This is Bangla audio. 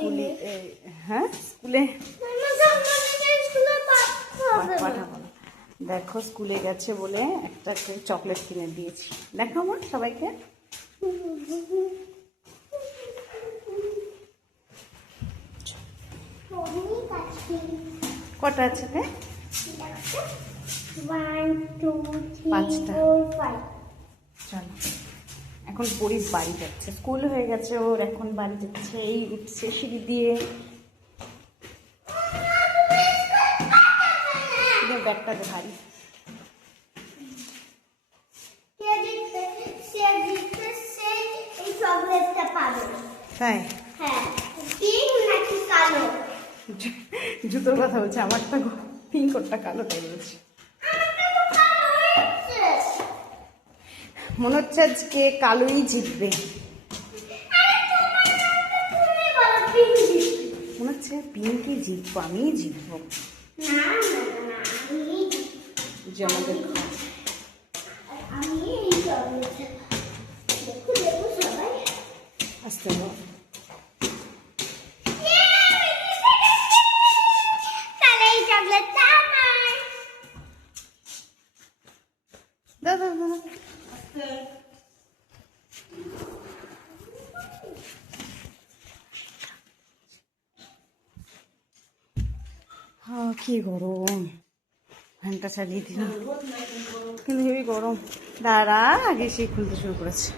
স্কুলে, হ্যাঁ স্কুলে পাঠাবো না। দেখো স্কুলে গেছে বলে একটা চকলেট কিনে দিয়েছি, দেখো আমার সবাইকে। কটা আছে তে? 1 2 3 5টা। 4 5। চলো এখন পরিস বাড়ি যাচ্ছে, স্কুল হয়ে গেছে ওর, এখন বাড়ি যাচ্ছে, এই উঠছে সিঁড়ি দিয়ে। ব্যাগটা দে ভারী। তাই? হ্যাঁ, পিঙ্ক নাকি কালো? জুতোর কথা বলছে, আমারটা পিঙ্ক ওরটা কালোটাই বলছে। মনে হচ্ছে আজকে কালোই জিতবে, মনে হচ্ছে পিঙ্কই জিতবো, আমিই জিতবো। না না না, যে আমাদের আমি এই চকলেটটা দেখো দেখো সবাই আসতে হবে। তাহলে এই চকলেটটা আমার। দাদা দাদা কি গরম, ফ্যানটা চালিয়ে দিলাম কিন্তু হেবি গরম। দাঁড়া, আগে সেই খুলতে শুরু করেছে।